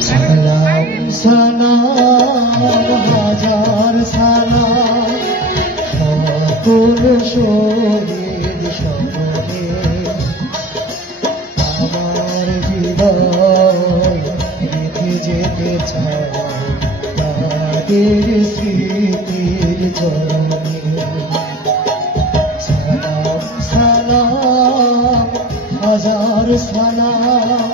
সালাম সালাম হাজার সালাম সকল শহীদ স্মরণে আমার হৃদয় রেখে যেতে চায় তাদের স্মৃতির চরণে। সালাম সালাম হাজার সালাম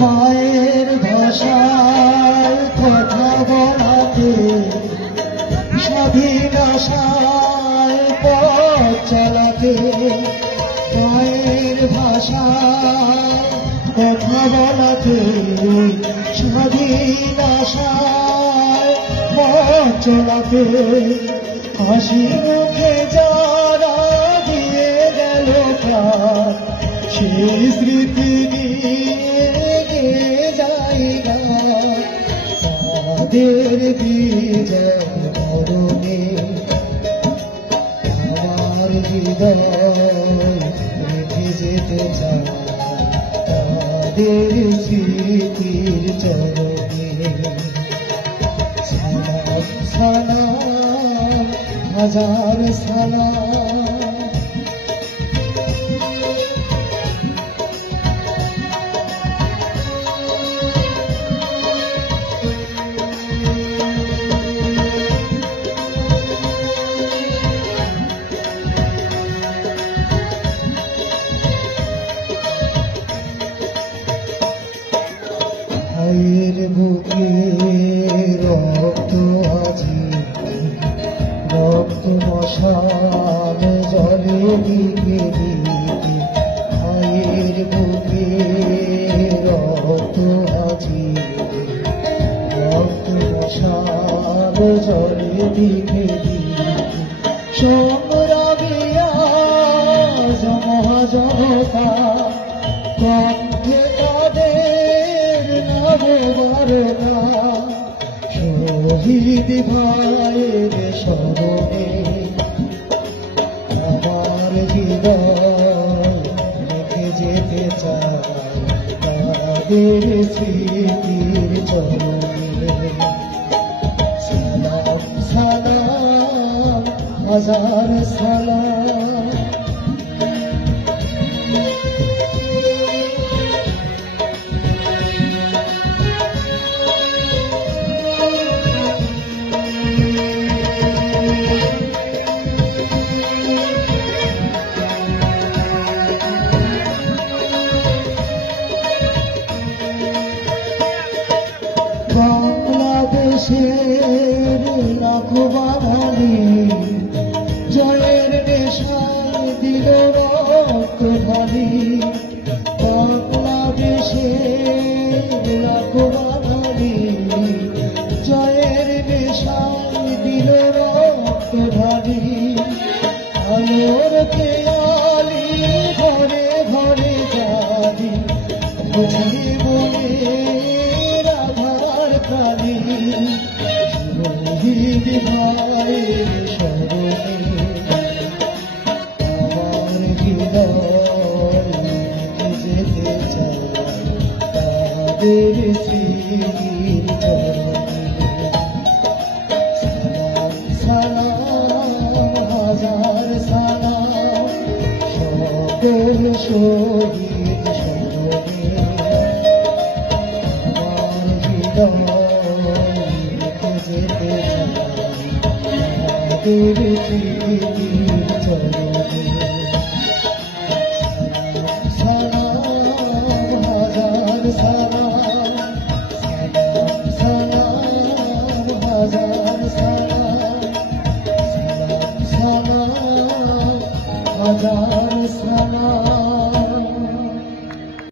মায়ের ভাষায় কথা বলাতে স্বাধীন আশায় পথ চালাতে মায়ের ভাষায় কথা বলাতে স্বাধীন আশায় পথ চালাতে হাসি মুখে যারা দিয়ে গেল প্রাণ সেই স্মৃতি তাদের বিজয় মরণে আমার হৃদয় রেখে যেতে চায় তাদের স্মৃতির চরণে। সালাম সালাম হাজার সালাম ভাইয়ের বুকে রক্ত আজি রক্ত মশাল জলে দিকে দিকে ভাইয়ের বুকে রক্ত আজি রক্ত মশাল জলে দিকে দিকে সংগ্রামিয়া জনতা কণ্ঠে শহীদ ভাইয়ের স্মরণে আমার হৃদয় রেখে যেতে চায় তাদের স্মৃতির চরণে। সালাম সালাম হাজার সালাম বাংলাদেশের লাখো বাঙালি জয়ের নেশায় দিল রক্ত ঢালি। বাংলাদেশের লাখো বাঙালি জয়ের নেশায় দিল রক্ত ঢালি। আলোর খেয়ালি ঘরে ঘরে জালি বলি বলে শহীদ ভাইয়ের স্মরণে আমার হৃদয় যেতে চায় তাদের স্মৃতির চরণে। সালাম সালাম হাজার সালাম সকল শহীদ স্মরণে আমার হৃদয় রেখে যেতে চায় তাদের স্মৃতি